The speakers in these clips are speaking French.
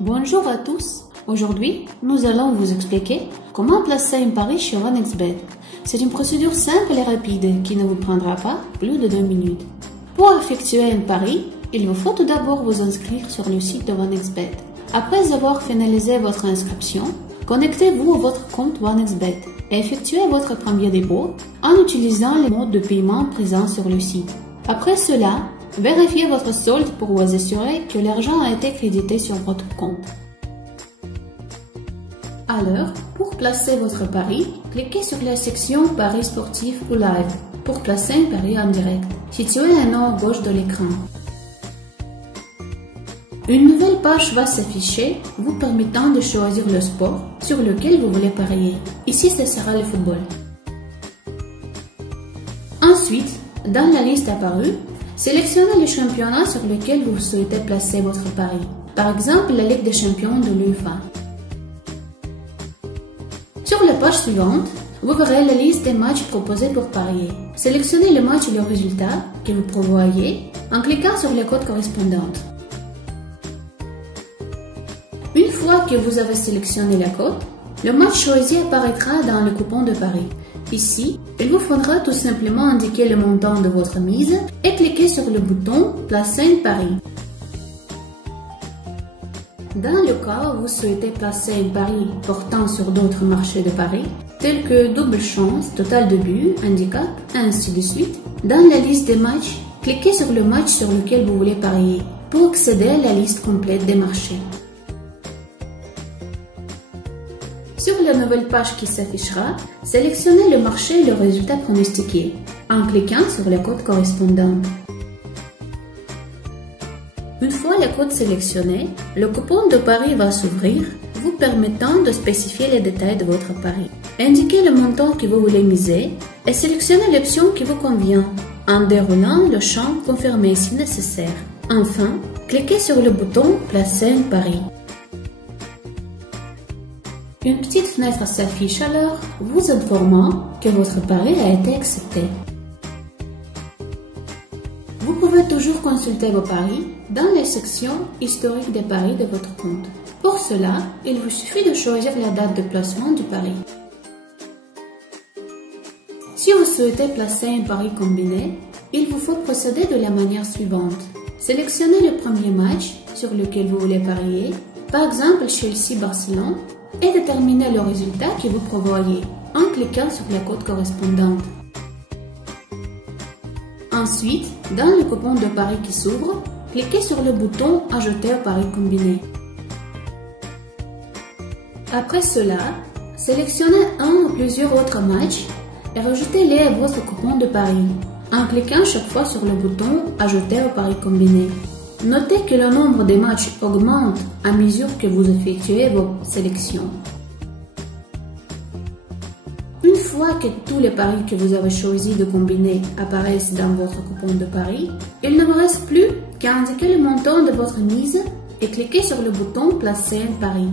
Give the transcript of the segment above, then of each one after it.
Bonjour à tous. Aujourd'hui, nous allons vous expliquer comment placer un pari sur OneXBet. C'est une procédure simple et rapide qui ne vous prendra pas plus de 2 minutes. Pour effectuer un pari, il vous faut tout d'abord vous inscrire sur le site de OneXBet. Après avoir finalisé votre inscription, connectez-vous à votre compte OneXBet et effectuez votre premier dépôt en utilisant les modes de paiement présents sur le site. Après cela, vérifiez votre solde pour vous assurer que l'argent a été crédité sur votre compte. Alors, pour placer votre pari, cliquez sur la section Paris sportif ou live pour placer un pari en direct, situé en haut à gauche de l'écran. Une nouvelle page va s'afficher, vous permettant de choisir le sport sur lequel vous voulez parier. Ici, ce sera le football. Ensuite, dans la liste apparue, sélectionnez le championnat sur lequel vous souhaitez placer votre pari. Par exemple, la Ligue des champions de l'UEFA. Sur la page suivante, vous verrez la liste des matchs proposés pour parier. Sélectionnez le match et le résultat que vous prévoyez en cliquant sur la cote correspondante. Une fois que vous avez sélectionné la cote, le match choisi apparaîtra dans le coupon de pari. Ici, il vous faudra tout simplement indiquer le montant de votre mise et cliquer sur le bouton « Placer un pari ». Dans le cas où vous souhaitez placer un pari portant sur d'autres marchés de paris, tels que double chance, total de but, handicap, et ainsi de suite, dans la liste des matchs, cliquez sur le match sur lequel vous voulez parier pour accéder à la liste complète des marchés. Sur la nouvelle page qui s'affichera, sélectionnez le marché et le résultat pronostiqué en cliquant sur la cote correspondante. Une fois la cote sélectionnée, le coupon de pari va s'ouvrir, vous permettant de spécifier les détails de votre pari. Indiquez le montant que vous voulez miser et sélectionnez l'option qui vous convient en déroulant le champ « Confirmer si nécessaire ». Enfin, cliquez sur le bouton « Placer un pari ». Une petite fenêtre s'affiche alors, vous informant que votre pari a été accepté. Vous pouvez toujours consulter vos paris dans la section « Historique des paris » de votre compte. Pour cela, il vous suffit de choisir la date de placement du pari. Si vous souhaitez placer un pari combiné, il vous faut procéder de la manière suivante. Sélectionnez le premier match sur lequel vous voulez parier, par exemple Chelsea-Barcelone, et déterminez le résultat que vous prévoyez en cliquant sur la cote correspondante. Ensuite, dans le coupon de pari qui s'ouvre, cliquez sur le bouton « Ajouter au pari combiné ». Après cela, sélectionnez un ou plusieurs autres matchs et rajoutez-les à votre coupon de pari en cliquant chaque fois sur le bouton « Ajouter au pari combiné ». Notez que le nombre de matchs augmente à mesure que vous effectuez vos sélections. Une fois que tous les paris que vous avez choisi de combiner apparaissent dans votre coupon de pari, il ne vous reste plus qu'à indiquer le montant de votre mise et cliquer sur le bouton « Placer un pari ».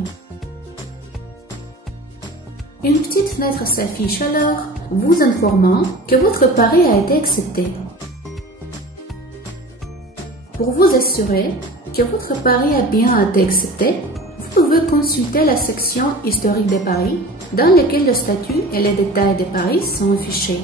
Une petite fenêtre s'affiche alors, vous informant que votre pari a été accepté. Pour vous assurer que votre pari a bien été accepté, vous pouvez consulter la section « Historique des paris » dans laquelle le statut et les détails des paris sont affichés.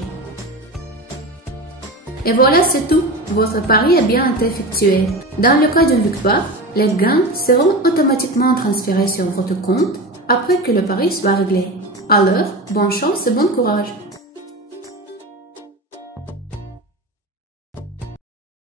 Et voilà, c'est tout. Votre pari a bien été effectué. Dans le cas d'une victoire, les gains seront automatiquement transférés sur votre compte après que le pari soit réglé. Alors, bonne chance et bon courage!